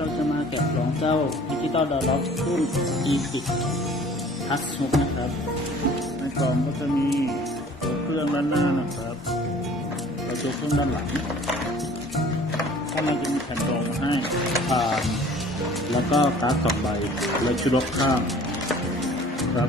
เราจะมาแกะกล่องเจ้าดิจิตอลดอลล็อกรุ่น E10 Plus 6นะครับในกล่องก็จะมีตัวเครื่องด้านหน้านะครับแล้วตัวเครื่องด้านหลังข้างในจะมีแผ่นรองมาให้ผ่านแล้วก็การ์ด2 ใบและชุดล็อกข้างครับ